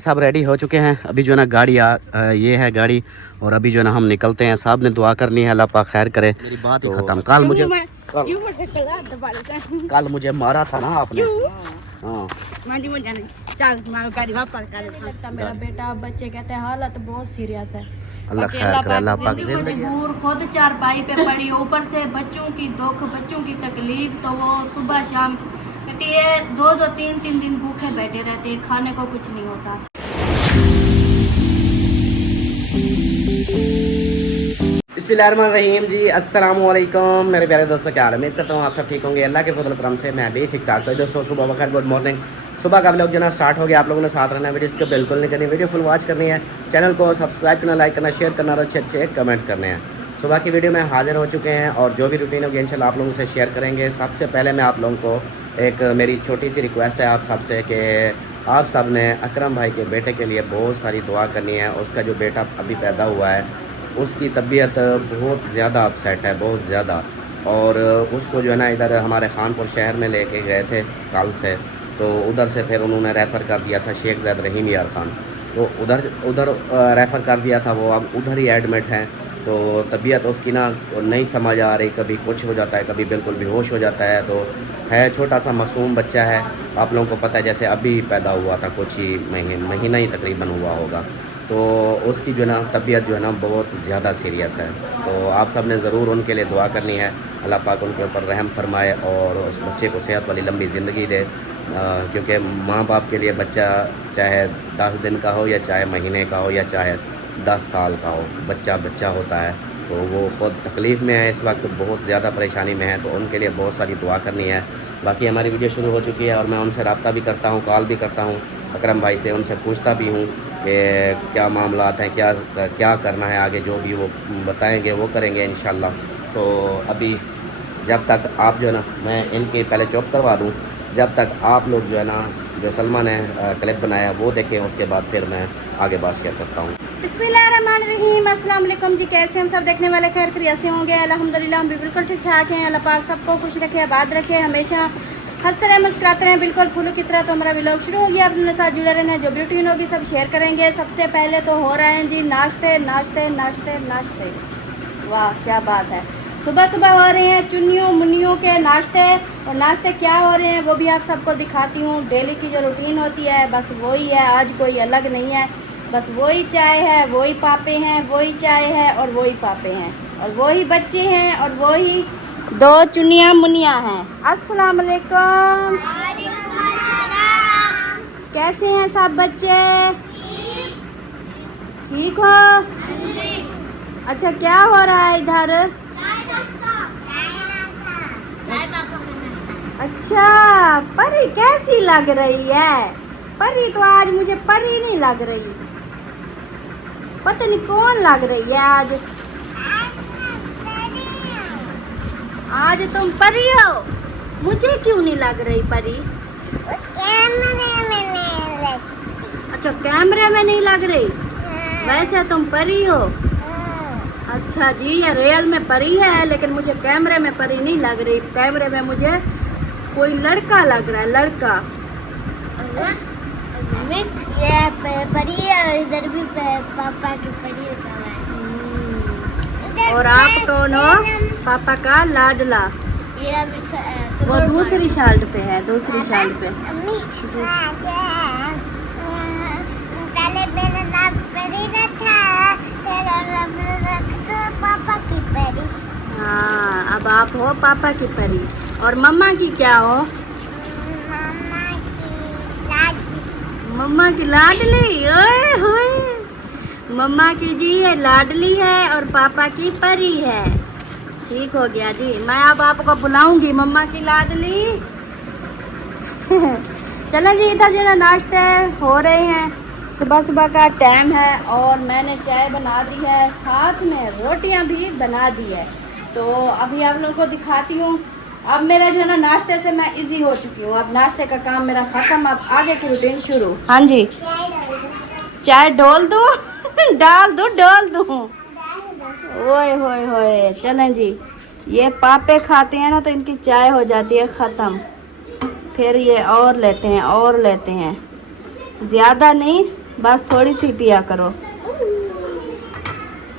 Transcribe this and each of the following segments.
सब रेडी हो चुके हैं। अभी जो है ना गाड़ी ये है गाड़ी, और अभी जो है ना हम निकलते हैं। साहब ने दुआ करनी है, अल्लाह पाक खैर करे। मेरी बात ही खत्म। कल मुझे मारा था ना आपने। हाँ लगता मेरा बेटा, बच्चे कहते हैं हालत बहुत सीरियस है। अल्लाह खैर करे, अल्लाह पाक जिंदगी। मजबूर खुद चारपाई पे पड़ी, ऊपर से बच्चों की दुख, बच्चों की तकलीफ, तो वो सुबह शाम कहती है 2-2 3-3 दिन भूखे बैठे रहते हैं, खाने को कुछ नहीं होता। बिस्मिल्लाहिर्रहमानिर्रहीम जी, अस्सलाम वालेकुम मेरे प्यारे दोस्तों, क्या हाल है? उम्मीद करता हूँ आप सब ठीक होंगे। अल्लाह के फजल करम से मैं भी ठीक ठाक। तो दोस्तों सुबह बखैर, गुड मॉर्निंग। सुबह का व्लॉग जो ना स्टार्ट हो गया। आप लोगों ने साथ रहना, वीडियो इसको बिल्कुल नहीं करनी, वीडियो फुल वॉच करनी है। चैनल को सब्सक्राइब करना, लाइक करना, शेयर करना और अच्छे अच्छे कमेंट्स करने हैं। सुबह की वीडियो में हाजिर हो चुके हैं और जो भी रूटीन होगी इंशाल्लाह आप लोगों से शेयर करेंगे। सबसे पहले मैं आप लोगों को एक मेरी छोटी सी रिक्वेस्ट है आप सबसे कि आप सब ने अकरम भाई के बेटे के लिए बहुत सारी दुआ करनी है। उसका जो बेटा अभी पैदा हुआ है उसकी तबीयत बहुत ज़्यादा अपसेट है, बहुत ज़्यादा। और उसको जो है ना इधर हमारे खानपुर शहर में लेके गए थे कल से, तो उधर से फिर उन्होंने रेफ़र कर दिया था शेख ज़ैद रहीम यार ख़ान, तो उधर रेफ़र कर दिया था। वो अब उधर ही एडमिट हैं। तो तबीयत उसकी ना नहीं समझ आ रही, कभी कुछ हो जाता है, कभी बिल्कुल बेहोश हो जाता है। तो है छोटा सा मासूम बच्चा है, आप लोगों को पता है, जैसे अभी पैदा हुआ था, कुछ ही महीना ही तकरीबन हुआ होगा। तो उसकी जो है ना तबीयत जो है ना बहुत ज़्यादा सीरियस है। तो आप सब ने ज़रूर उनके लिए दुआ करनी है, अल्लाह पाक उनके ऊपर रहम फरमाए और उस बच्चे को सेहत वाली लंबी ज़िंदगी दे। क्योंकि माँ बाप के लिए बच्चा चाहे 10 दिन का हो या चाहे महीने का हो या चाहे 10 साल का हो, बच्चा बच्चा होता है। तो वो खुद तकलीफ़ में है इस वक्त, बहुत ज़्यादा परेशानी में है। तो उनके लिए बहुत सारी दुआ करनी है। बाकी हमारी वीडियो शुरू हो चुकी है और मैं उनसे रब्ता भी करता हूँ, कॉल भी करता हूँ अकरम भाई से, उनसे पूछता भी हूँ कि क्या मामलात हैं, क्या करना है आगे, जो भी वो बताएंगे वो करेंगे इंशाल्लाह। तो अभी जब तक आप जो है ना, मैं इनके पहले चुप करवा दूँ, जब तक आप लोग जो है ना जो सलमा ने क्लिप बनाया वो देखें, उसके बाद फिर मैं आगे बात शेयर करता हूँ। बिस्मिल्लाहिर्रहमानिर्रहीम, अस्सलाम वालेकुम जी। कैसे हम सब देखने वाले खैर खैरियत से होंगे? अल्हम्दुलिल्लाह हम भी बिल्कुल ठीक ठाक हैं। अल्लाह पाक सबको खुश रखे, आबाद रखे, हमेशा हंसते रहे, मुस्कुराते रहें, बिल्कुल फूलों की तरह। तो हमारा व्लॉग शुरू हो गया, अपने साथ जुड़े रहना है। जो भी रूटीन होगी सब शेयर करेंगे। सबसे पहले तो हो रहे हैं जी नाश्ते नाश्ते नाश्ते नाश्ते। वाह क्या बात है, सुबह सुबह हो रहे हैं चुन्नियों मुन्नियों के नाश्ते। और नाश्ते क्या हो रहे हैं वो भी आप सबको दिखाती हूँ। डेली की जो रूटीन होती है बस वही है, आज कोई अलग नहीं है। बस वही चाय है, वही पापे हैं, वही चाय है और वही पापे हैं और वही बच्चे हैं और वही 2 चुनिया मुनिया हैं। अस्सलाम वालेकुम, कैसे हैं सब बच्चे? ठीक हो? अच्छा क्या हो रहा है इधर? अच्छा, परी कैसी लग रही है? परी तो आज मुझे परी नहीं लग रही, पता नहीं कौन लग रही है आज। आज तुम परी हो, मुझे क्यों नहीं लग रही परी? कैमरे में नहीं लग। अच्छा कैमरे में नहीं लग रही, वैसे तुम परी हो। अच्छा जी, ये रियल में परी है लेकिन मुझे कैमरे में परी नहीं लग रही। कैमरे में मुझे कोई लड़का लग रहा है, लड़का। ये परी है और इधर भी पापा की परी है। और आप कौन हो? पापा का लाडला। ये वो दूसरी शाल्ट पे है, दूसरी शाल्ट पे। पहले मेरा नाम परी न था, तो पापा की परी। हाँ, अब आप हो पापा की परी। और मम्मा की क्या हो? मम्मा की लाडली। ओए होए, मम्मा की जी ये लाडली है और पापा की परी है। ठीक हो गया जी, मैं अब आपको बुलाऊंगी मम्मा की लाडली। चलो जी, इधर जो है नाश्ते हो रहे हैं, सुबह सुबह का टाइम है और मैंने चाय बना दी है, साथ में रोटियां भी बना दी है। तो अभी आप लोगों को दिखाती हूँ। अब मेरा जो है ना नाश्ते से मैं इजी हो चुकी हूँ, अब नाश्ते का काम मेरा ख़त्म, अब आगे की रूटीन शुरू। हाँ जी, चाय डोल दूँ? डाल दूँ, डोल दूँ? ओए होए होए, चलें जी। ये पापे खाते हैं ना तो इनकी चाय हो जाती है ख़त्म, फिर ये और लेते हैं और लेते हैं, ज़्यादा नहीं बस थोड़ी सी पिया करो,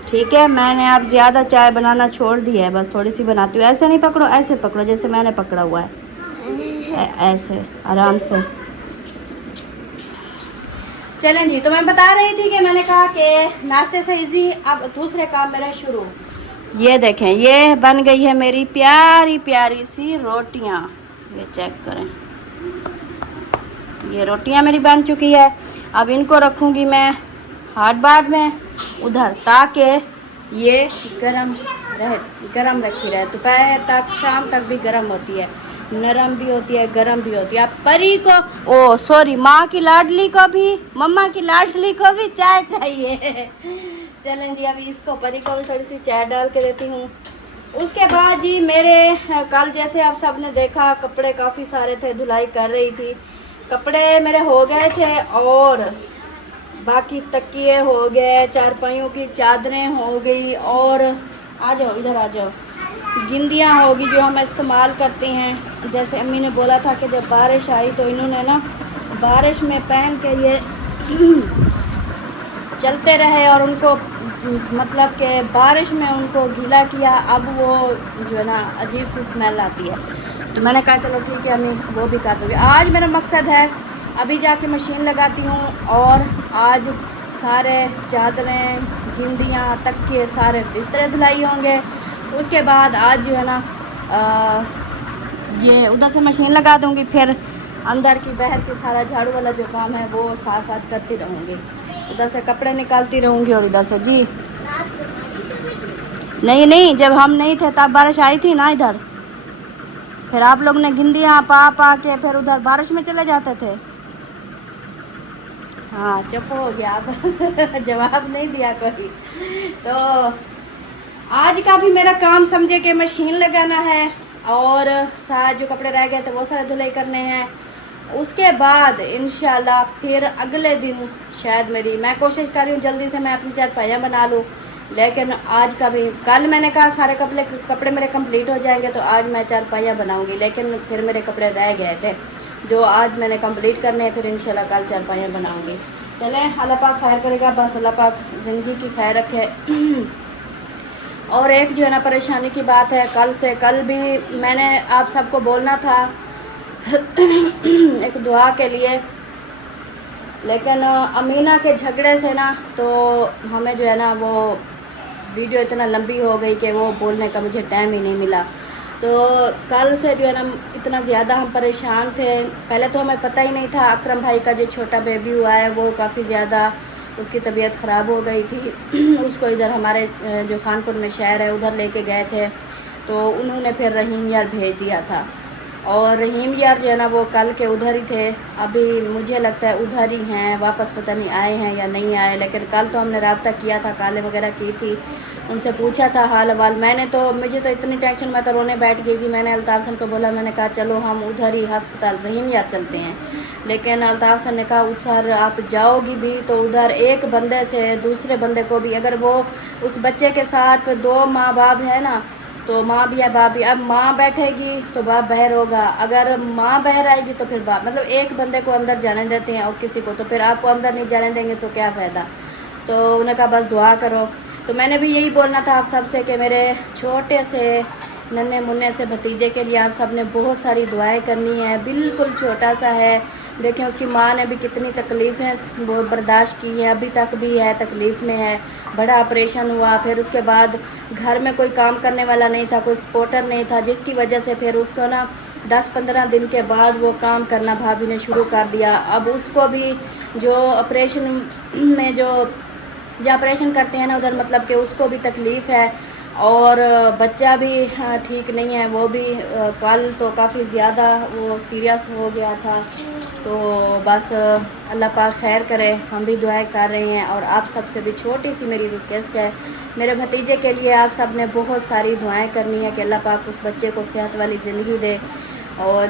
ठीक है। मैंने अब ज़्यादा चाय बनाना छोड़ दिया है, बस थोड़ी सी बनाती हूँ। ऐसे नहीं पकड़ो, ऐसे पकड़ो जैसे मैंने पकड़ा हुआ है, ऐसे आराम से। चलें जी, तो मैं बता रही थी कि मैंने कहा कि नाश्ते से इजी अब दूसरे काम मेरे शुरू। ये देखें, ये बन गई है मेरी प्यारी प्यारी सी रोटियां। ये चेक करें, ये रोटियां मेरी बन चुकी है। अब इनको रखूंगी मैं हॉट बार में उधर, ताकि ये गरम रखी रहे, दोपहर तक शाम तक भी गरम होती है, नरम भी होती है, गरम भी होती है। अब परी को, ओ सॉरी, माँ की लाडली को भी, मम्मा की लाडली को भी चाय चाहिए। चलें जी, अभी इसको परी को भी थोड़ी सी चाय डाल के देती हूँ। उसके बाद जी मेरे कल जैसे आप सब ने देखा, कपड़े काफ़ी सारे थे, धुलाई कर रही थी, कपड़े मेरे हो गए थे, और बाकी तकिए हो गए, चारपाइयों की चादरें हो गई, और आ जाओ इधर आ जाओ, गिंदियाँ होगी जो हम इस्तेमाल करते हैं। जैसे अम्मी ने बोला था कि जब बारिश आई तो इन्होंने ना बारिश में पहन के ये चलते रहे, और उनको मतलब कि बारिश में उनको गीला किया, अब वो जो है ना अजीब सी स्मेल आती है। तो मैंने कहा चलो ठीक है अम्मी, वो भी कर दूँगी। आज मेरा मकसद है अभी जाके मशीन लगाती हूँ, और आज सारे चादरें, गिंदियाँ, तकिए, सारे बिस्तर धुलाई होंगे। उसके बाद आज जो है ना ये उधर से मशीन लगा दूँगी, फिर अंदर की बहर की सारा झाड़ू वाला जो काम है वो साथ साथ करती रहूँगी। उधर से कपड़े निकालती रहूँगी, और इधर से जी नहीं, जब हम नहीं थे तब बारिश आई थी ना इधर, फिर आप लोग ने गिंदियाँ पा के फिर उधर बारिश में चले जाते थे। हाँ, चुप हो गया अब। जवाब नहीं दिया कोई। तो आज का भी मेरा काम समझे कि मशीन लगाना है, और साथ जो कपड़े रह गए थे वो सारे धुलाई करने हैं। उसके बाद इंशाल्लाह फिर अगले दिन शायद मैं कोशिश कर रही हूँ जल्दी से मैं अपनी चारपाइयाँ बना लूँ, लेकिन आज का भी, कल मैंने कहा सारे कपड़े मेरे कंप्लीट हो जाएंगे तो आज मैं चारपाइयाँ बनाऊँगी, लेकिन फिर मेरे कपड़े रह गए थे जो आज मैंने कंप्लीट करने हैं, फिर इंशाल्लाह कल चारपाइयाँ बनाऊँगी। चलें, अल्लाह पाक खैर करेगा, बस अल्लाह पाक ज़िंदगी की खैर रखे। और एक जो है ना परेशानी की बात है, कल भी मैंने आप सबको बोलना था एक दुआ के लिए, लेकिन अमीना के झगड़े से ना तो हमें जो है ना वो वीडियो इतना लंबी हो गई कि वो बोलने का मुझे टाइम ही नहीं मिला। तो कल से जो है ना इतना ज़्यादा हम परेशान थे। पहले तो हमें पता ही नहीं था, अकरम भाई का जो छोटा बेबी हुआ है वो काफ़ी ज़्यादा उसकी तबीयत ख़राब हो गई थी। उसको इधर हमारे जो खानपुर में शहर है उधर लेके गए थे, तो उन्होंने फिर रहीम यार भेज दिया था, और रहीम यार जो है ना वो कल के उधर ही थे। अभी मुझे लगता है उधर ही हैं, वापस पता नहीं आए हैं या नहीं आए, लेकिन कल तो हमने रब्ता किया था, कालें वगैरह की थी, उनसे पूछा था हाल वाल। मुझे तो इतनी टेंशन, मैं तो रोने बैठ गई थी। मैंने अल्ताफ़ सर को बोला, मैंने कहा चलो हम उधर ही अस्पताल रहीम यार चलते हैं, लेकिन अल्ताफ़ सर ने कहा सर आप जाओगी भी तो उधर एक बंदे से दूसरे बंदे को भी, अगर वो उस बच्चे के साथ 2 माँ बाप है ना, तो माँ भी है बाप भी। अब माँ बैठेगी तो बाप बाहर होगा, अगर माँ बाहर आएगी तो फिर बाप, मतलब एक बंदे को अंदर जाने देते हैं और किसी को, तो फिर आपको अंदर नहीं जाने देंगे तो क्या फ़ायदा। तो उन्होंने कहा बस दुआ करो। तो मैंने भी यही बोलना था आप सबसे कि मेरे छोटे से नन्हे मुन्ने से भतीजे के लिए आप सब ने बहुत सारी दुआएं करनी है। बिल्कुल छोटा सा है, देखें उसकी माँ ने भी कितनी तकलीफ़ें वो बर्दाश्त की हैं, अभी तक भी है तकलीफ़ में है। बड़ा ऑपरेशन हुआ, फिर उसके बाद घर में कोई काम करने वाला नहीं था, कोई सपोर्टर नहीं था, जिसकी वजह से फिर उसको ना 10-15 दिन के बाद वो काम करना भाभी ने शुरू कर दिया। अब उसको भी जो ऑपरेशन में जो ऑपरेशन करते हैं ना उधर, मतलब कि उसको भी तकलीफ़ है, और बच्चा भी ठीक नहीं है, वो भी कल तो काफ़ी ज़्यादा वो सीरियस हो गया था। तो बस अल्लाह पाक खैर करे, हम भी दुआएं कर रहे हैं। और आप सबसे भी छोटी सी मेरी रिक्वेस्ट है, मेरे भतीजे के लिए आप सब ने बहुत सारी दुआएं करनी है कि अल्लाह पाक उस बच्चे को सेहत वाली ज़िंदगी दे। और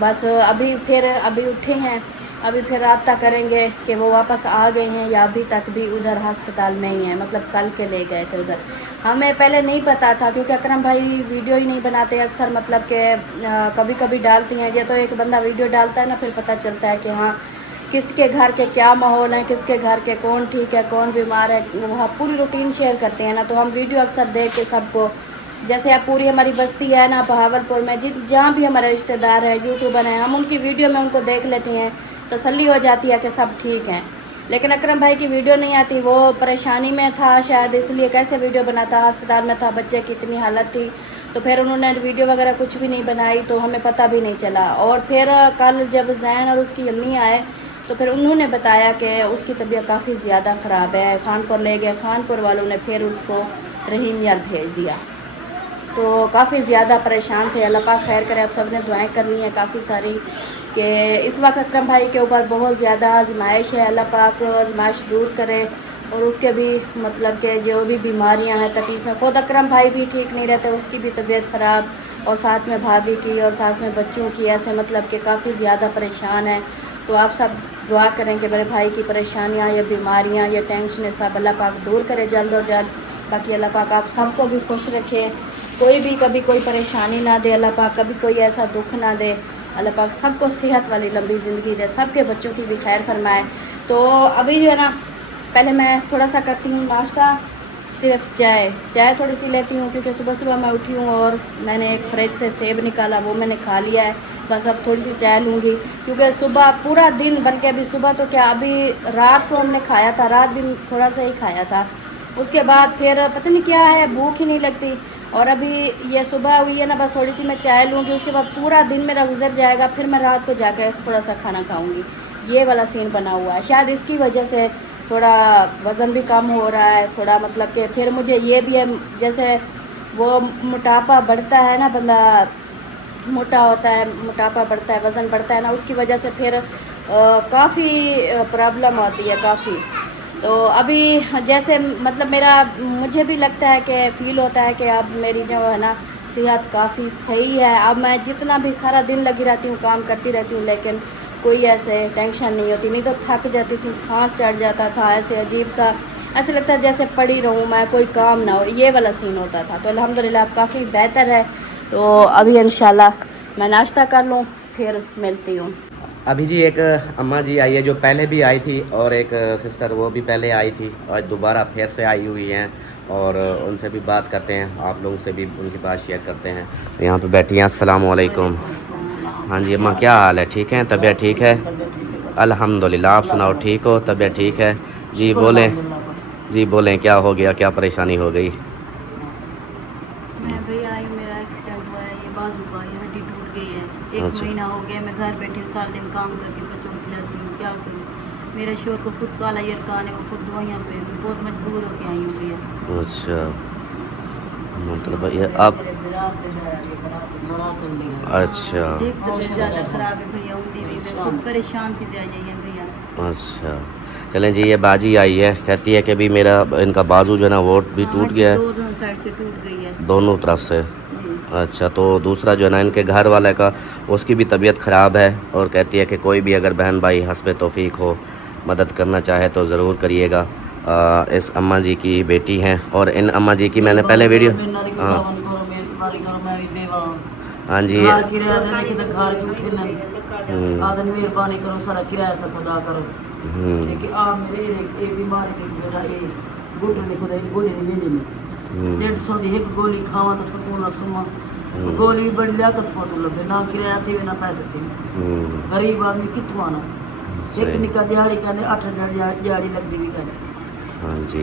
बस अभी उठे हैं, अभी फिर रब्ता करेंगे कि वो वापस आ गए हैं या अभी तक भी उधर अस्पताल में ही हैं, मतलब कल के ले गए थे उधर। हमें पहले नहीं पता था, क्योंकि अकरम भाई वीडियो ही नहीं बनाते अक्सर, मतलब कि कभी कभी डालती हैं, या तो एक बंदा वीडियो डालता है ना, फिर पता चलता है कि हाँ किसके घर के क्या माहौल है, किसके घर के कौन ठीक है कौन बीमार है, वहाँ पूरी रूटीन शेयर करते हैं ना। तो हम वीडियो अक्सर देख के सबको, जैसे अब पूरी हमारी बस्ती है ना बहावलपुर में, जहाँ भी हमारे रिश्तेदार हैं यूट्यूबर हैं, हम उनकी वीडियो में उनको देख लेते हैं, तसल्ली हो जाती है कि सब ठीक हैं। लेकिन अकरम भाई की वीडियो नहीं आती, वो परेशानी में था शायद, इसलिए कैसे वीडियो बनाता, अस्पताल में था, बच्चे की इतनी हालत थी, तो फिर उन्होंने वीडियो वगैरह कुछ भी नहीं बनाई, तो हमें पता भी नहीं चला। और फिर कल जब जैन और उसकी अम्मी आए तो फिर उन्होंने बताया कि उसकी तबीयत काफ़ी ज़्यादा ख़राब है, खानपुर ले गए, खानपुर वालों ने फिर उसको रहीम यार भेज दिया। तो काफ़ी ज़्यादा परेशान थे। अल्लाह पाक खैर करे, अब सब ने दुआएं करनी है काफ़ी सारी कि इस वक्त अकरम भाई के ऊपर बहुत ज़्यादा आजमाइश है, अल्लाह पाक आजमाइश दूर करे और उसके भी मतलब कि जो भी बीमारियां हैं तकलीफ़ें, ख़ुद अकरम भाई भी ठीक नहीं रहते, उसकी भी तबीयत ख़राब, और साथ में भाभी की और साथ में बच्चों की, ऐसे मतलब कि काफ़ी ज़्यादा परेशान है। तो आप सब दुआ करें कि मेरे भाई की परेशानियाँ या बीमारियाँ या टेंशन सब अल्लाह पाक दूर करे जल्द और जल्द। बाकी अल्लाह पाक आप सबको भी खुश रखे, कोई भी कभी कोई परेशानी ना दे अल्लाह पाक, कभी कोई ऐसा दुख ना दे अल्लाह पाक, सबको सेहत वाली लंबी ज़िंदगी दे, सबके बच्चों की भी खैर फरमाए। तो अभी जो है ना, पहले मैं थोड़ा सा करती हूँ नाश्ता, सिर्फ चाय थोड़ी सी लेती हूँ, क्योंकि सुबह सुबह मैं उठी हूँ और मैंने एक फ्रिज से सेब निकाला, वो मैंने खा लिया है। बस अब थोड़ी सी चाय लूँगी, क्योंकि सुबह पूरा दिन, बल्कि अभी सुबह तो क्या, अभी रात को हमने खाया था, रात भी थोड़ा सा ही खाया था, उसके बाद फिर पता नहीं क्या है, भूख ही नहीं लगती। और अभी ये सुबह हुई है ना, बस थोड़ी सी मैं चाय लूँगी, उसके बाद पूरा दिन मेरा गुजर जाएगा, फिर मैं रात को जाकर थोड़ा सा खाना खाऊँगी। ये वाला सीन बना हुआ है, शायद इसकी वजह से थोड़ा वज़न भी कम हो रहा है, थोड़ा मतलब कि फिर मुझे ये भी है, जैसे वो मोटापा बढ़ता है ना, बंदा मोटा होता है, मोटापा बढ़ता है, वज़न बढ़ता है ना, उसकी वजह से फिर काफ़ी प्रॉब्लम होती है काफ़ी। तो अभी जैसे मतलब मुझे भी लगता है कि फ़ील होता है कि अब मेरी जो है ना सेहत काफ़ी सही है। अब मैं जितना भी सारा दिन लगी रहती हूँ, काम करती रहती हूँ, लेकिन कोई ऐसे टेंशन नहीं होती, नहीं तो थक जाती थी, सांस चढ़ जाता था, ऐसे अजीब सा, ऐसे लगता है जैसे पड़ी रहूँ मैं, कोई काम ना हो, ये वाला सीन होता था। तो अल्हम्दुलिल्लाह अब काफ़ी बेहतर है। तो अभी इंशाल्लाह मैं नाश्ता कर लूँ, फिर मिलती हूँ। अभी जी एक अम्मा जी आई है जो पहले भी आई थी, और एक सिस्टर वो भी पहले आई थी और दोबारा फिर से आई हुई हैं, और उनसे भी बात करते हैं, आप लोगों से भी उनकी बात शेयर करते हैं। यहाँ पे बैठी हैं। अस्सलाम वालेकुम। हाँ जी अम्मा, क्या हाल है? ठीक है, तबीयत ठीक है? अल्हम्दुलिल्लाह। आप सुनाओ, ठीक हो, तबीयत ठीक है? जी बोलें, जी बोलें, क्या हो गया, क्या परेशानी हो गई? मैं भाई आई, मेरा एक्सीडेंट हुआ है, ये बाजू का, ये हड्डी टूट गई है। एक अच्छा। महीना हो गया, मैं घर बैठी हूँ, सारा दिन काम करके बच्चों को खिलाती हूँ, क्या करूँ। मेरे शोर को खुद काला यरकान है, वो खुद दवाइयाँ पे, मैं बहुत मजबूर होके आई हूँ भैया। अच्छा, मतलब ये आप, अच्छा देख तबीयत ज़्यादा ख़राब है भैया, उनकी भी मैं खुद परेशान थी जाइए भैया। अच्छा, चलें जी, ये बाजी आई है, कहती है कि भी मेरा इनका बाजू जो है ना वो भी टूट गया है, दोनों साइड से टूट गई है, दोनों तरफ से। जी। अच्छा, तो दूसरा जो है ना इनके घर वाले का, उसकी भी तबीयत ख़राब है, और कहती है कि कोई भी अगर बहन भाई हस्बे तौफीक हो, मदद करना चाहे तो ज़रूर करिएगा। इस अम्मा जी की बेटी हैं, और इन अम्मा जी की मैंने पहले वीडियो, हाँ हाँ जी, आदन मेहरबानी करो, सारा किराया सब अदा करो। लेकिन आ मेरे एक बीमारी में बेटा ये गुट ने खुदा गोली दी मिली नहीं, 150 दी एक गोली खावा तो सुकून सुमा, गोली भी बड़ी लागत पत लगे, ना किराया थी ना पैसे थे, गरीब आदमी कितों आना, एक निका दिहाड़ी कहने 8 दिहाड़ी लगती भी कहने। हाँ जी,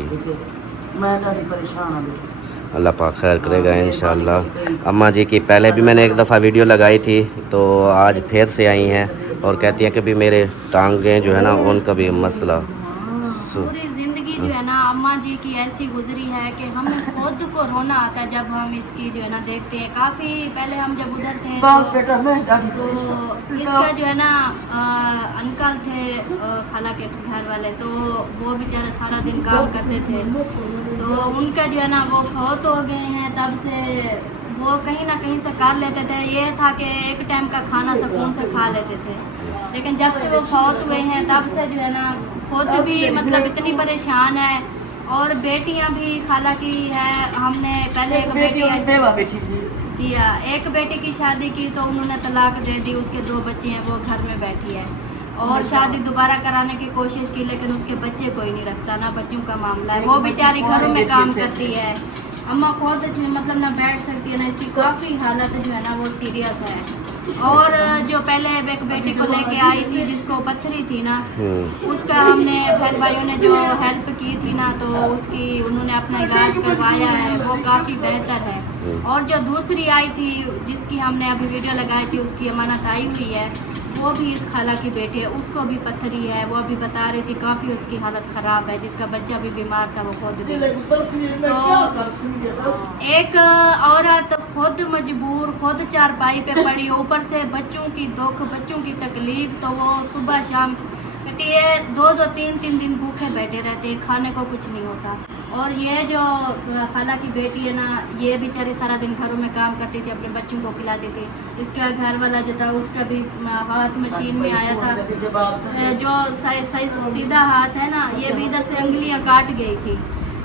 मैं डाली परेशान हाँ बेटा। अल्लाह पाक खैर करेगा इंशाअल्लाह। अम्मा जी की पहले भी मैंने एक दफ़ा वीडियो लगाई थी, तो आज फिर से आई हैं और कहती हैं कि भी मेरे टांगें जो है ना उनका भी मसला। पूरी ज़िंदगी जो है ना अम्मा जी की ऐसी गुजरी है कि हमें खुद को रोना आता है जब हम इसकी जो है ना देखते हैं। काफ़ी पहले हम जब उधर थे तो इसका जो है ना अंकल थे, खाला के घर वाले, तो वो बेचारे सारा दिन काम करते थे, तो उनका जो है ना वो फौत हो गए हैं। तब से वो कहीं ना कहीं से कर लेते थे, ये था कि एक टाइम का खाना सुकून से खा लेते थे, लेकिन जब से वो फौत हुए हैं तब से जो है ना खुद भी मतलब इतनी परेशान है। और बेटियां भी खाला की हैं, हमने पहले एक बेटी, जी हाँ, एक बेटी की शादी की तो उन्होंने तलाक दे दी, उसके 2 बच्चे हैं, वो घर में बैठी है। और शादी दोबारा कराने की कोशिश की, लेकिन उसके बच्चे कोई नहीं रखता, ना बच्चों का मामला है। वो बेचारी घरों में काम करती है, अम्मा खुद मतलब ना बैठ सकती है ना, इसकी काफ़ी हालत जो है ना वो सीरियस है। और जो पहले एक बेटी को लेके आई थी जिसको पत्थरी थी ना, उसका हमने बहन भाइयों ने जो हेल्प की थी ना, तो उसकी उन्होंने अपना इलाज करवाया है, वो काफ़ी बेहतर है। और जो दूसरी आई थी जिसकी हमने अभी वीडियो लगाई थी, उसकी अमानत आई हुई है, वो भी इस खाला की बेटी है, उसको भी पत्थरी है। वो अभी बता रही थी काफ़ी उसकी हालत ख़राब है, जिसका बच्चा भी बीमार था, वो खुद भी। तो एक औरत खुद मजबूर, खुद चारपाई पे पड़ी, ऊपर से बच्चों की दुख, बच्चों की तकलीफ, तो वो सुबह शाम कहती है 2-2 3-3 दिन भूखे बैठे रहते हैं, खाने को कुछ नहीं होता। और ये जो खाला की बेटी है ना, ये बेचारी सारा दिन घरों में काम करती थी, अपने बच्चों को खिलाती थी। इसका घर वाला जो था उसका भी हाथ मशीन में आया था, जो सीधा हाथ है ना, ये भी इधर से अंगुलियां काट गई थी।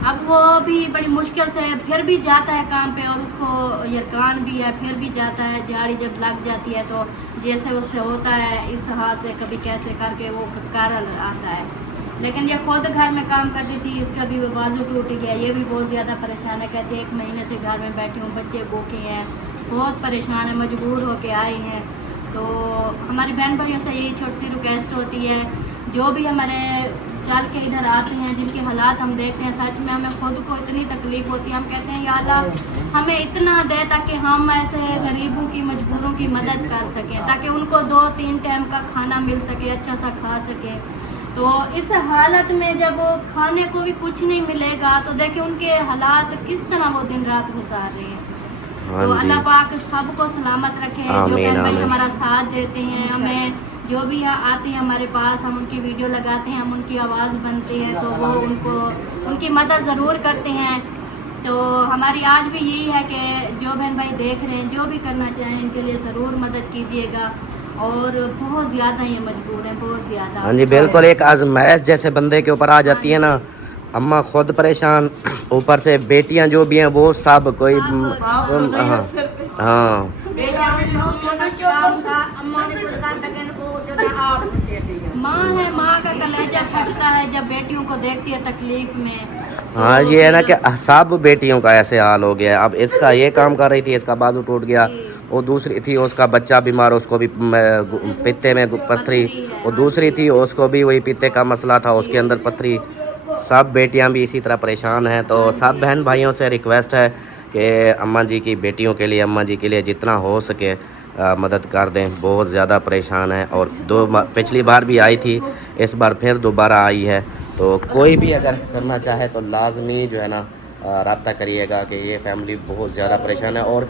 अब वो भी बड़ी मुश्किल से फिर भी जाता है काम पे, और उसको ये कान भी है, फिर भी जाता है। झाड़ी जब लग जाती है तो जैसे उससे होता है, इस हाथ से कभी कैसे करके वो कारण आता है। लेकिन ये खुद घर में काम करती थी, इसका भी बाजू टूट गया, ये भी बहुत ज़्यादा परेशान है। कहती है 1 महीने से घर में बैठी हूँ, बच्चे भूखे हैं, बहुत परेशान है, मजबूर होके आए हैं। तो हमारी बहन भाइयों से यही छोटी सी रिक्वेस्ट होती है, जो भी हमारे चल के इधर आते हैं, जिनके हालात हम देखते हैं, सच में हमें खुद को इतनी तकलीफ़ होती है। हम कहते हैं या अल्लाह हमें इतना दे ताकि हम ऐसे गरीबों की, मजबूरों की मदद कर सकें, ताकि उनको 2-3 टाइम का खाना मिल सके, अच्छा सा खा सकें। तो इस हालत में जब वो खाने को भी कुछ नहीं मिलेगा, तो देखिए उनके हालात किस तरह वो दिन रात गुजार रहे हैं। तो अल्लाह पाक सबको सलामत रखे। जो बहन भाई हमारा साथ देते हैं, हमें जो भी यहाँ आते हैं हमारे पास, हम उनकी वीडियो लगाते हैं, हम उनकी आवाज़ बनते हैं, तो वो उनकी मदद ज़रूर करते हैं। तो हमारी आज भी यही है कि जो बहन भाई देख रहे हैं, जो भी करना चाहें, इनके लिए ज़रूर मदद कीजिएगा। और बहुत ज़्यादा ये मजबूर हैं, बहुत ज़्यादा। हाँ जी बिल्कुल, एक आजमाइश जैसे बंदे के ऊपर आ जाती है ना। अम्मा खुद परेशान, ऊपर से बेटियां जो भी हैं वो सब कोई हाँ माँ है, माँ का कलेजा फटता है जब बेटियों को देखती है तकलीफ में। हाँ, ये है ना कि सब बेटियों का ऐसे हाल हो गया है। अब इसका ये काम कर रही थी, इसका बाजू टूट गया, वो दूसरी थी उसका बच्चा बीमार, उसको भी पित्ते में पत्थरी, वो दूसरी थी उसको भी वही पित्ते का मसला था, उसके अंदर पत्थरी। सब बेटियां भी इसी तरह परेशान हैं। तो सब बहन भाइयों से रिक्वेस्ट है कि अम्मा जी की बेटियों के लिए, अम्मा जी के लिए जितना हो सके मदद कर दें। बहुत ज़्यादा परेशान है, और पिछली बार भी आई थी, इस बार फिर दोबारा आई है। तो कोई भी अगर करना चाहे तो लाजमी जो है ना रब्ता करिएगा कि ये फैमिली बहुत ज़्यादा परेशान है। और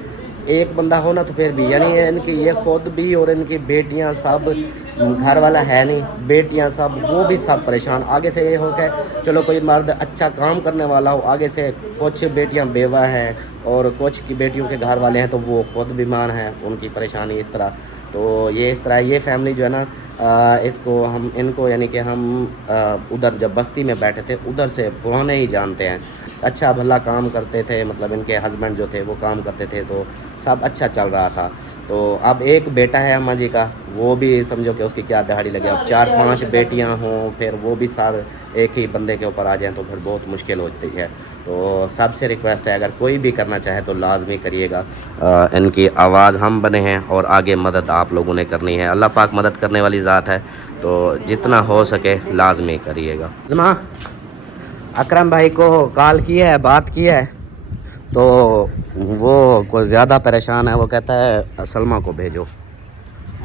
एक बंदा हो ना तो फिर भी, यानी इनकी ये खुद भी और इनकी बेटियां सब, घर वाला है नहीं, बेटियां सब, वो भी सब परेशान। आगे से ये हो कि चलो कोई मर्द अच्छा काम करने वाला हो, आगे से कुछ बेटियां बेवा हैं और कुछ की बेटियों के घर वाले हैं तो वो खुद बीमार हैं, उनकी परेशानी इस तरह। तो ये इस तरह ये फैमिली जो है ना, इनको यानी कि हम उधर जब बस्ती में बैठे थे उधर से पुराने ही जानते हैं, अच्छा भला काम करते थे, मतलब इनके हस्बैंड जो थे वो काम करते थे, तो सब अच्छा चल रहा था। तो अब एक बेटा है अम्मा जी का, वो भी समझो कि उसकी क्या दिहाड़ी लगे। अब 4-5 बेटियां हों, फिर वो भी सब एक ही बंदे के ऊपर आ जाएं तो फिर बहुत मुश्किल होती है। तो सबसे रिक्वेस्ट है, अगर कोई भी करना चाहे तो लाजमी करिएगा। इनकी आवाज़ हम बने हैं और आगे मदद आप लोगों ने करनी है। अल्लाह पाक मदद करने वाली ज़ात है, तो जितना हो सके लाजमी करिएगा। जमा अकरम भाई को कॉल किया है, बात किया है, तो वो कोई ज़्यादा परेशान है, वो कहता है सलमा को भेजो।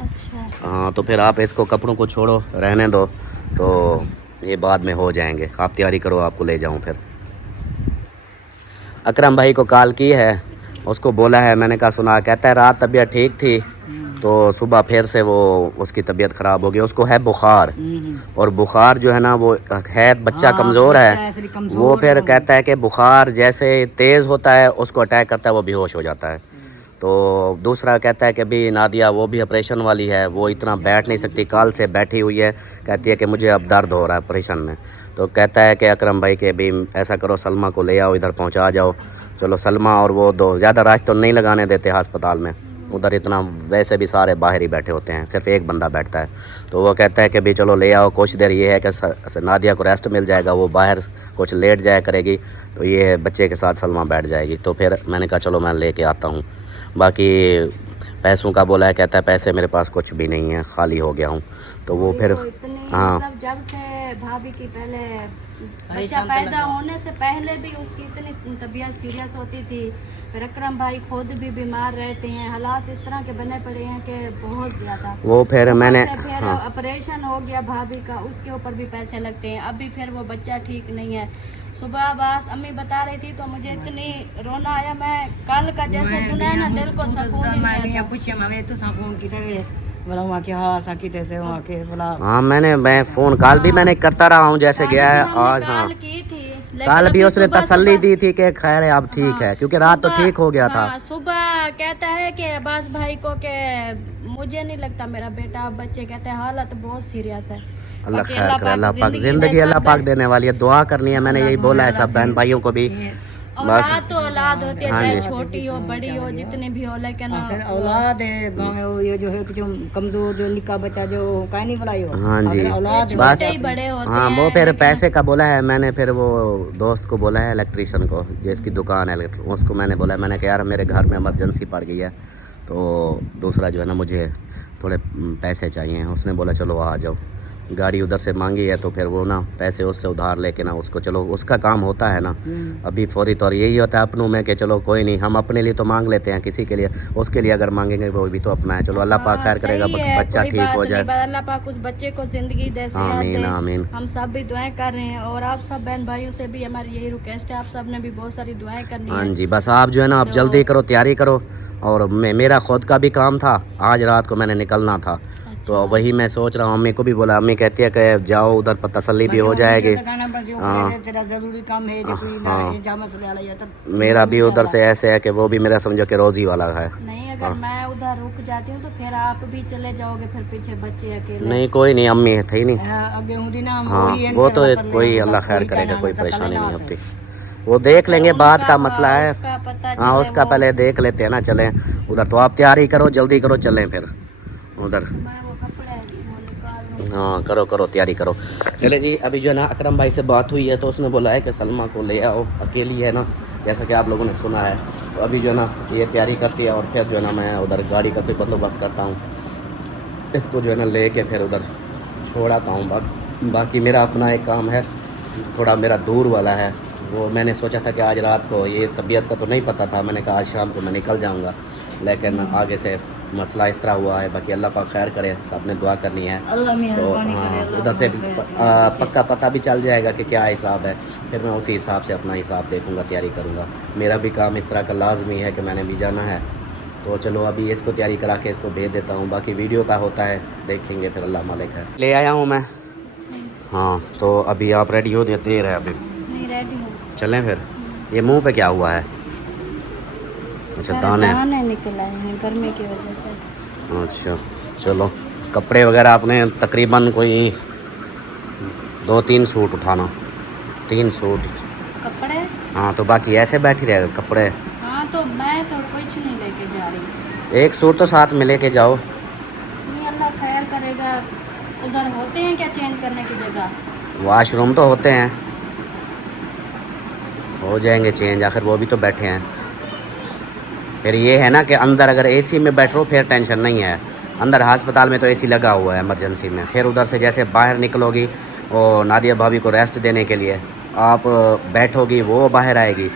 अच्छा। हाँ, तो फिर आप इसको कपड़ों को छोड़ो, रहने दो, तो ये बाद में हो जाएंगे। आप तैयारी करो, आपको ले जाऊँ फिर। अकरम भाई को कॉल की है, उसको बोला है, मैंने कहा सुना, कहता है रात तबीयत ठीक थी तो सुबह फिर से वो उसकी तबीयत ख़राब हो गई। उसको है बुखार, और बुखार जो है ना वो है, बच्चा कमज़ोर है, वो फिर कहता है कि बुखार जैसे तेज़ होता है उसको अटैक करता है, वो बेहोश हो जाता है। तो दूसरा कहता है कि भी नादिया वो भी ऑपरेशन वाली है, वो इतना बैठ नहीं सकती, कल से बैठी हुई है, कहती है कि मुझे अब दर्द हो रहा है ऑपरेशन में। तो कहता है कि अकरम भाई के भी ऐसा करो, सलमा को ले आओ, इधर पहुंचा जाओ। चलो सलमा और वो दो ज़्यादा राश तो नहीं लगाने देते अस्पताल में, उधर इतना वैसे भी सारे बाहर ही बैठे होते हैं, सिर्फ एक बंदा बैठता है। तो वो कहता है कि भाई चलो ले आओ, कुछ देर ये है कि नादिया को रेस्ट मिल जाएगा, वो बाहर कुछ लेट जाया करेगी, तो ये बच्चे के साथ सलमा बैठ जाएगी। तो फिर मैंने कहा चलो मैं लेके आता हूँ। बाकी पैसों का बोला है, कहता है पैसे मेरे पास कुछ भी नहीं है, खाली हो गया हूँ। तो वो फिर हाँ मतलब जब से भाभी की पहले बच्चा पैदा होने से पहले भी उसकी इतनी तबीयत सीरियस होती थी। फिर अकरम भाई खुद भी बीमार रहते हैं, हालात इस तरह के बने पड़े हैं कि बहुत ज़्यादा। वो फिर मैंने फिर ऑपरेशन हो गया भाभी का, उसके ऊपर भी पैसे लगते हैं। अभी फिर वो बच्चा ठीक नहीं है। सुबह बस अम्मी बता रही थी तो मुझे इतनी रोना आया। मैं कल का जैसे सुना है ना, दिल को सुकून ही नहीं आता। हाँ मैं फ़ोन कॉल भी मैंने करता रहा हूँ जैसे गया है आज। हाँ की थी कल भी उसने तसल्ली दी थी कि खैर है अब ठीक है, क्योंकि रात तो ठीक हो गया था। सुबह कहता है कि अब्बास भाई को कि मुझे नहीं लगता मेरा बेटा, अब बच्चे कहते हैं हालत बहुत सीरियस है। अल्लाह खैर करे, अल्लाह पाक जिंदगी अल्लाह पाक देने वाली है, दुआ करनी है। मैंने यही बोला है सब बहन भाइयों को भी। बस तो औलाद होती है, चाहे छोटी हो बड़ी हो जितनी भी हो, लेकिन औलाद है गाँव में वो ये जो है जो कमजोर जो निक्का बच्चा जो काहे नहीं बुलाई हो। हाँ जी बस बड़े होते हाँ वो फिर पैसे का बोला है मैंने। फिर वो दोस्त को बोला है इलेक्ट्रीशियन को, जिसकी दुकान है उसको मैंने बोला, मैंने कहा यार मेरे घर में इमरजेंसी पड़ गई है, तो दूसरा जो है ना मुझे थोड़े पैसे चाहिए। उसने बोला चलो आ जाओ। गाड़ी उधर से मांगी है तो फिर वो ना पैसे उससे उधार लेके ना उसको, चलो उसका काम होता है ना। अभी फौरी तौर यही होता है अपनों में कि चलो कोई नहीं, हम अपने लिए तो मांग लेते हैं, किसी के लिए उसके लिए अगर मांगेंगे वो भी तो अपना है। चलो अल्लाह पाक खैर करेगा, बच्चा ठीक हो जाए। अल्लाह पाक उस बच्चे को जिंदगी दे, आमीन आमीन। हम सब भी दुआएं कर रहे हैं और आप सब बहन भाइयों से भी हमारी यही रिक्वेस्ट है, आप सब ने भी बहुत सारी दुआएं करनी है। हाँ जी बस आप जो है ना आप जल्दी करो, तैयारी करो। और मेरा खुद का भी काम था, आज रात को मैंने निकलना था, तो वही मैं सोच रहा हूँ। अम्मी को भी बोला, अम्मी कहती है कि जाओ उधर पर तसल्ली भी हो जाएगी। मेरा भी उधर से ऐसे है कि वो भी मेरा समझो कि रोजी वाला है। नहीं अगर मैं उधर रुक जाती हूँ तो फिर आप भी चले जाओगे, फिर पीछे बच्चे अकेले। नहीं कोई नहीं, अम्मी है थे नहीं। हाँ वो तो कोई अल्लाह खैर करेगा, कोई परेशानी नहीं होती, वो देख लेंगे, बात का मसला है। हाँ उसका पहले देख लेते हैं ना, चलें उधर। तो आप तैयारी करो, जल्दी करो, चलें फिर उधर। हाँ करो करो तैयारी करो। चले जी अभी जो है ना अकरम भाई से बात हुई है, तो उसने बोला है कि सलमा को ले आओ, अकेली है ना, जैसा कि आप लोगों ने सुना है। तो अभी जो है ना ये तैयारी करती है और फिर जो है ना मैं उधर गाड़ी का कोई बंदोबस्त करता हूँ, इसको जो है ना ले के फिर उधर छोड़ आता हूँ। बाकी मेरा अपना एक काम है, थोड़ा मेरा दूर वाला है। वो मैंने सोचा था कि आज रात को, ये तबीयत का तो नहीं पता था, मैंने कहा आज शाम को मैं निकल जाऊँगा, लेकिन आगे से मसला इस तरह हुआ है। बाकी अल्लाह पाक खैर करे, सब ने दुआ करनी है। तो हाँ उधर से पक्का पता भी चल जाएगा कि क्या हिसाब है, फिर मैं उसी हिसाब से अपना हिसाब देखूँगा, तैयारी करूँगा। मेरा भी काम इस तरह का लाजमी है कि मैंने भी जाना है। तो चलो अभी इसको तैयारी करा के इसको भेज देता हूँ, बाकी वीडियो का होता है देखेंगे फिर, अल्लाह मालिक है। ले आया हूँ मैं। हाँ तो अभी आप रेडी हो, देर है अभी? नहीं रेडी हूँ। चलें फिर। ये मुँह पे क्या हुआ है? अच्छा दाने निकल आए हैं गर्मी की वजह से। अच्छा चलो, कपड़े वगैरह आपने तकरीबन कोई 2-3 सूट उठाना, 3 सूट कपड़े। हाँ तो बाकी ऐसे बैठी रहे कपड़े। हाँ तो मैं तो कुछ नहीं लेके जा रही, 1 सूट तो साथ में लेके जाओ। नहीं अल्लाह खैर करेगा। उधर होते हैं क्या चेंज करने की जगह? वॉशरूम तो होते हैं, हो जाएंगे चेंज, आखिर वो भी तो बैठे हैं। फिर ये है ना कि अंदर अगर एसी में बैठो फिर टेंशन नहीं है, अंदर अस्पताल में तो एसी लगा हुआ है इमरजेंसी में। फिर उधर से जैसे बाहर निकलोगी और नादिया भाभी को रेस्ट देने के लिए आप बैठोगी, वो बाहर आएगी,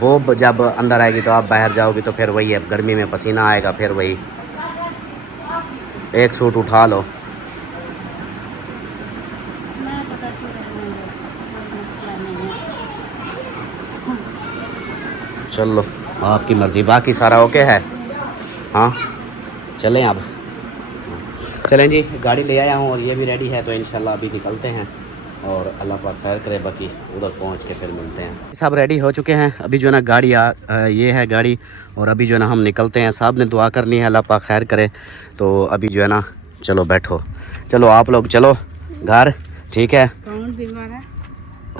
वो जब अंदर आएगी तो आप बाहर जाओगी, तो फिर वही है, गर्मी में पसीना आएगा, फिर वही 1 सूट उठा लो। मैं तो कहती हूँ रहने दो, कोई मसला नहीं है। चलो आपकी मर्ज़ी, बाकी सारा ओके है। हाँ चलें अब, चलें जी, गाड़ी ले आया हूँ और ये भी रेडी है, तो इंशाल्लाह अभी निकलते हैं और अल्लाह पाक खैर करे, बाकी उधर पहुँच के फिर मिलते हैं। सब रेडी हो चुके हैं, अभी जो है ना गाड़ी ये है गाड़ी, और अभी जो है ना हम निकलते हैं। साहब ने दुआ करनी है अल्लाह पाक खैर करे, तो अभी जो है ना चलो बैठो, चलो आप लोग चलो घर, ठीक है? कौन बीमार है?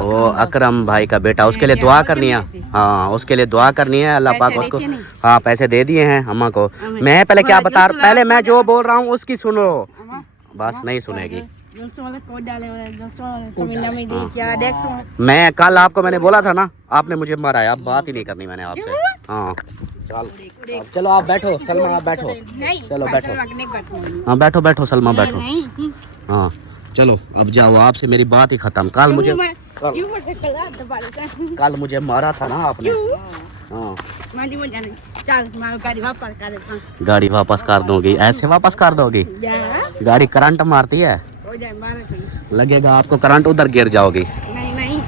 वो अकरम भाई का बेटा, उसके लिए दुआ करनी है। हाँ, उसके लिए दुआ करनी है, अल्लाह पाक उसको। हाँ, पैसे दे दिए हैं अम्मा को। मैं पहले क्या बता, पहले मैं जो बोल रहा हूँ उसकी सुनो, बस नहीं सुनेगी। मैं कल आपको मैंने बोला था ना, आपने मुझे मारा है, अब बात ही नहीं करनी मैंने आपसे। हाँ चलो आप बैठो सलमा, आप बैठो, चलो बैठो। हाँ बैठो बैठो सलमा बैठो। हाँ चलो अब जाओ, आपसे मेरी बात ही खत्म। कल मुझे मारा था ना आपने। हाँ गाड़ी वापस कर दोगी? ऐसे वापस कर दोगी? गाड़ी करंट मारती है, लगेगा आपको करंट, उधर गिर जाओगी। नहीं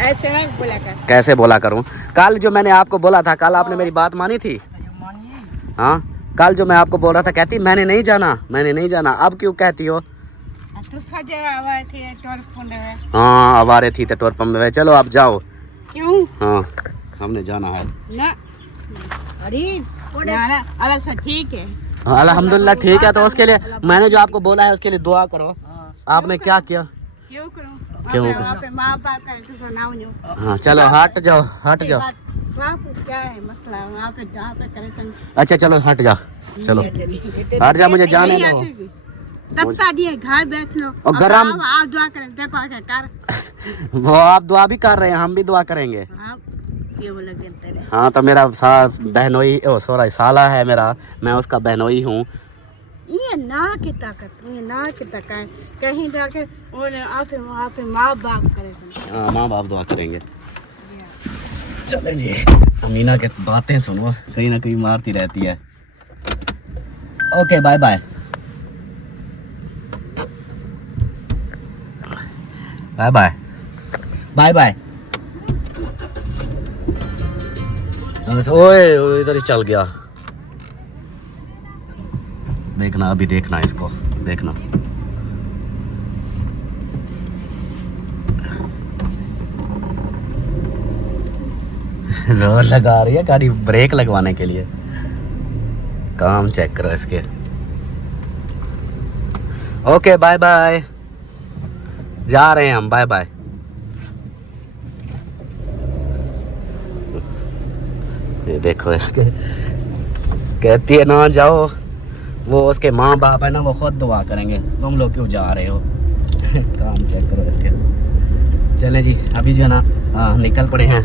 ऐसे नहीं बोला कर। कैसे बोला करूं? कल जो मैंने आपको बोला था, कल आपने मेरी बात मानी थी? हाँ कल जो मैं आपको बोल रहा था, कहती मैंने नहीं जाना, मैंने नहीं जाना। अब क्यों कहती हो? हाँ आवारे थी तो टोर पंप में। चलो आप जाओ। क्यों? हाँ हमने जाना है ना अलग से ठीक है। अल्हम्दुलिल्लाह ठीक है। तो उसके लिए मैंने जो आपको बोला है उसके लिए दुआ करो। आपने क्या किया? क्यों करूं? क्यों? माँ बाप का तो सुनाओ न्यू। हाँ चलो हट जाओ, हट जाओ। क्या है मसला वहाँ पे जहाँ पे करे? अच्छा चलो हट जा, चलो हट जा, मुझे जाने दो। तब दिए घर बैठ लो और गरम आप दुआ करें, देखो क्या कर। वो आप दुआ भी कर रहे हैं, हम भी दुआ करेंगे। ये बोला तेरे। हाँ तो मेरा बहनोई, ओ सॉरी साला है मेरा, मैं उसका बहनोई हूँ। ये ना की ताकत, ये ना की ताकत कहीं जाके वहाँ पे माँ बाप करें। हाँ माँ बाप दुआ करेंगे। चले जी, अमीना के बातें सुनो, कहीं ना कहीं मारती रहती है। Okay bye bye bye bye bye bye. ओए इधर ही चल गया, देखना अभी, देखना इसको, देखना। जोर लगा रही है गाड़ी ब्रेक लगवाने के लिए। काम चेक करो इसके। ओके बाय बाय, जा रहे हैं हम, बाय बाय। ये देखो इसके, कहती है ना जाओ, वो उसके माँ बाप है ना, वो खुद दुआ करेंगे, तुम लोग क्यों जा रहे हो? काम चेक करो इसके। चलें जी, अभी जो है ना निकल पड़े हैं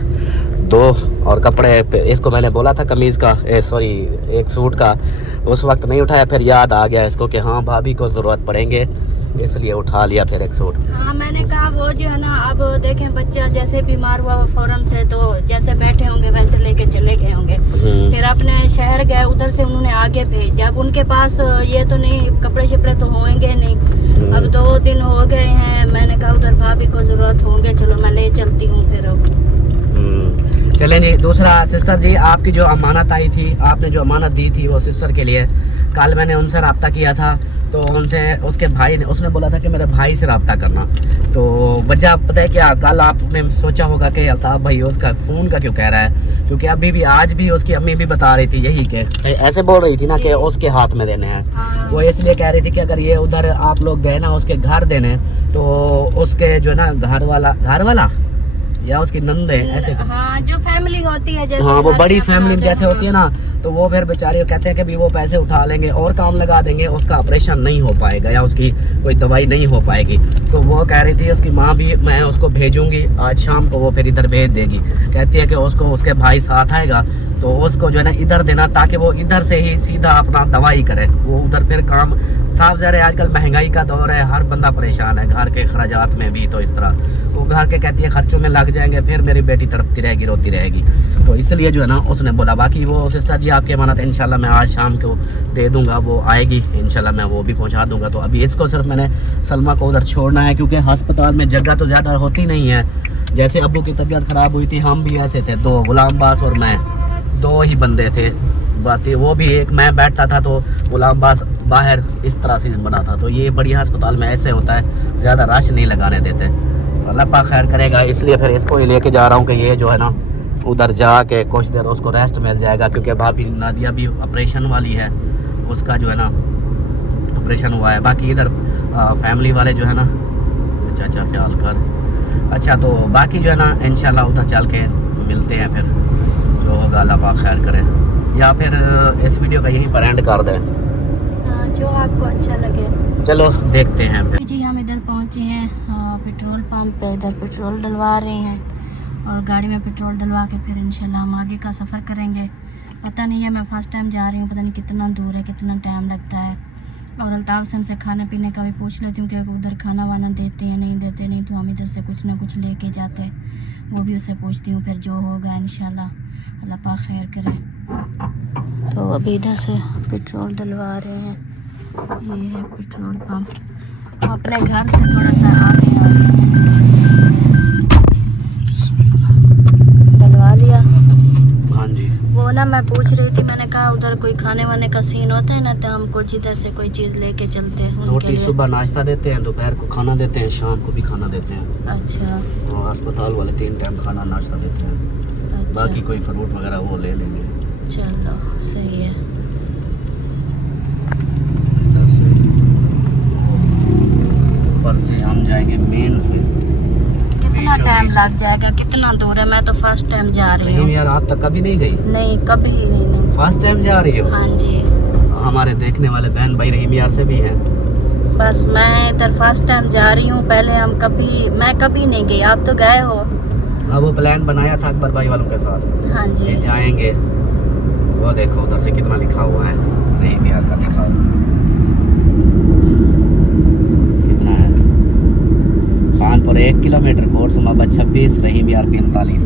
दो, और कपड़े इसको मैंने बोला था कमीज़ का, सॉरी एक सूट का, उस वक्त नहीं उठाया, फिर याद आ गया इसको कि हाँ भाभी को ज़रूरत पड़ेंगे, इसलिए उठा लिया फिर एक सूट। हाँ मैंने कहा वो जो है ना, अब देखें बच्चा जैसे बीमार हुआ फौरन से, तो जैसे बैठे होंगे वैसे लेके चले गए होंगे, फिर अपने शहर गए, उधर से उन्होंने आगे भेज दिया। अब उनके पास ये तो नहीं, कपड़े शपड़े तो होंगे नहीं। अब 2 दिन हो गए हैं, मैंने कहा उधर भाभी को ज़रूरत होंगे, चलो मैं ले चलती हूँ फिर। चलें जी, दूसरा सिस्टर जी, आपकी जो अमानत आई थी, आपने जो अमानत दी थी वो सिस्टर के लिए, कल मैंने उनसे रब्ता किया था, तो उनसे उसके भाई ने, उसने बोला था कि मेरे भाई से रब्ता करना। तो वजह पता है क्या? कल आपने सोचा होगा कि अल्ताफ भाई उसका फ़ोन का क्यों कह रहा है, क्योंकि अभी भी आज भी उसकी अम्मी भी बता रही थी यही के, ऐसे बोल रही थी ना कि उसके हाथ में देने हैं। वो इसलिए कह रही थी कि अगर ये उधर आप लोग गए ना उसके घर देने, तो उसके जो है ना घर वाला या उसकी नंदे ऐसे, हाँ जो फैमिली होती है जैसे, हाँ वो बड़ी फैमिली जैसे होती है ना, तो वो फिर बेचारे कहते हैं कि भी वो पैसे उठा लेंगे और काम लगा देंगे, उसका ऑपरेशन नहीं हो पाएगा या उसकी कोई दवाई नहीं हो पाएगी। तो वो कह रही थी उसकी माँ भी, मैं उसको भेजूंगी आज शाम को, वो फिर इधर भेज देगी। कहती है कि उसको उसके भाई साथ आएगा, तो उसको जो है ना इधर देना, ताकि वो इधर से ही सीधा अपना दवाई करे, वो उधर फिर काम। साफ ज़ाहिर है आजकल महंगाई का दौर है, हर बंदा परेशान है, घर के खर्चात में भी, तो इस तरह वो घर के कहती है खर्चों में लग जाएंगे, फिर मेरी बेटी तड़पती रहेगी, रोती रहेगी। तो इसलिए जो है ना उसने बोला। बाकी वो सिस्टर जी आपकी अमानत इंशाल्लाह मैं आज शाम को दे दूंगा, वो आएगी इंशाल्लाह, मैं वो भी पहुंचा दूंगा। तो अभी इसको सिर्फ मैंने सलमा को उधर छोड़ना है, क्योंकि अस्पताल में जगह तो ज़्यादा होती नहीं है। जैसे अब्बू की तबीयत ख़राब हुई थी, हम भी ऐसे थे, 2 गुलाम बास और मैं, 2 ही बंदे थे। बातें वो भी एक मैं बैठता था तो गुलाम बास बाहर इस तरह से बना था। तो ये बड़ी अस्पताल में ऐसे होता है, ज़्यादा रश नहीं लगाने देते। अल्लाह पाक खैर करेगा, इसलिए फिर इसको ही लेके जा रहा हूँ कि ये जो है ना उधर जाके कुछ देर उसको रेस्ट मिल जाएगा, क्योंकि भाभी नादिया भी ऑपरेशन वाली है, उसका जो है ना ऑपरेशन हुआ है। बाकी इधर फैमिली वाले जो है ना, चाचा ख्याल कर, अच्छा तो बाकी जो है ना इंशाल्लाह उधर चल के मिलते हैं फिर, जो होगा अल्लाह पाक खैर करे, या फिर इस वीडियो का यहीं पर एंड कर दें, जो आपको अच्छा लगे। चलो देखते हैं फिर। जी हम इधर पहुंचे हैं पेट्रोल पंप पे, इधर पेट्रोल डलवा रहे हैं और गाड़ी में पेट्रोल डलवा के फिर इंशाल्लाह हम आगे का सफ़र करेंगे। पता नहीं है, मैं फ़र्स्ट टाइम जा रही हूँ, पता नहीं कितना दूर है, कितना टाइम लगता है। और अल्ताफ़ से उनसे खाने पीने का भी पूछ लेती हूँ कि उधर खाना वाना देते हैं नहीं देते, नहीं तो हम इधर से कुछ ना कुछ लेके जाते, वो भी उससे पूछती हूँ। फिर जो होगा इंशाल्लाह अल्लाह पाक खैर करे। तो अभी इधर से पेट्रोल डलवा रहे हैं, ये है पेट्रोल पंप। हम अपने घर से थोड़ा सा आगे डलवा लिया। हाँ जी, वो ना मैं पूछ रही थी, मैंने कहा उधर कोई खाने वाने का सीन होता है ना, तो हम कुछ इधर से कोई चीज़ लेके चलते हैं उनके रोटी लिए। सुबह नाश्ता देते हैं, दोपहर को खाना देते हैं, शाम को भी खाना देते हैं। अच्छा और अस्पताल वाले 3 टाइम खाना नाश्ता देते हैं। अच्छा, बाकी कोई फ्रूट वगैरह वो ले लेंगे। चलो सही है। इधर से ऊपर से हम जाएंगे मेन से। कितना बीचों टाइम बीच। लग जाएगा, कितना दूर है? मैं तो फर्स्ट टाइम जा रही नहीं हूँ। यार, आप तक कभी नहीं गई? नहीं कभी नहीं। फर्स्ट टाइम जा रही हो? हाँ जी, हमारे देखने वाले बहन भाई रहीम यार से भी हैं। बस मैं इधर फर्स्ट टाइम जा रही हूँ। पहले मैं कभी नहीं गई, आप तो गए हो। हाँ, वो प्लान बनाया था अकबर भाई वालों के साथ हाँ कि जी, जाएंगे। वो देखो उधर से कितना लिखा हुआ है, रहीम यार का लिखा हुआ कितना है। खानपुर 1 किलोमीटर, कोटसमाबा 26, रहीम यार 45,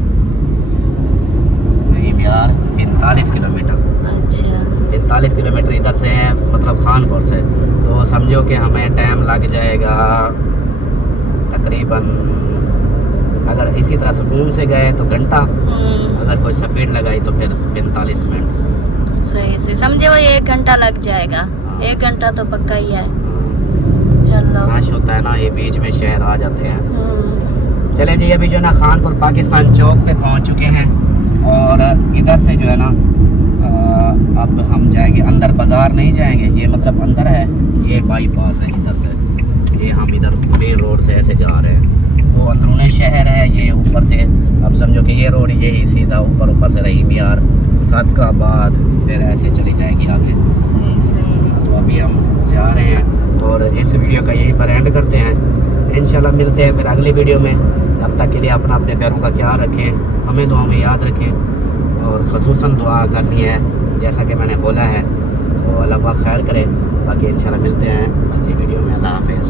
रहीम यार 45 किलोमीटर। अच्छा 45 किलोमीटर इधर से है, मतलब खानपुर से। तो समझो कि हमें टाइम लग जाएगा तकरीबन, अगर इसी तरह सुकून से गए तो घंटा, अगर कोई स्पीड लगाई तो फिर 45 मिनट। सही से समझे, वो 1 घंटा लग जाएगा। हाँ। 1 घंटा तो पक्का ही है। चलो रश होता है ना, ये बीच में शहर आ जाते हैं। चले जी, अभी जो है ना खानपुर पाकिस्तान चौक पे पहुंच चुके हैं और इधर से जो है ना अब हम जाएंगे अंदर, बाज़ार नहीं जाएंगे, ये मतलब अंदर है, ये बाईपास है इधर से, ये हम इधर मेन रोड से ऐसे जा रहे हैं। वो अंदरूनी शहर है, ये ऊपर से अब समझो कि ये रोड यही सीधा ऊपर से रहीम यार, सादकाबाद, फिर ऐसे चली जाएगी आगे। सही। तो अभी हम जा रहे हैं और इस वीडियो का यहीं पर एंड करते हैं। इंशाल्लाह मिलते हैं फिर अगली वीडियो में। तब तक के लिए अपने पैरों का ख्याल रखें, हमें दुआ में याद रखें और ख़ुसूसन दुआ करनी है जैसा कि मैंने बोला है। तो अल्लाह पाक खैर करे। बाकी इंशाल्लाह मिलते हैं अगली वीडियो में। अल्लाह हाफ़िज़।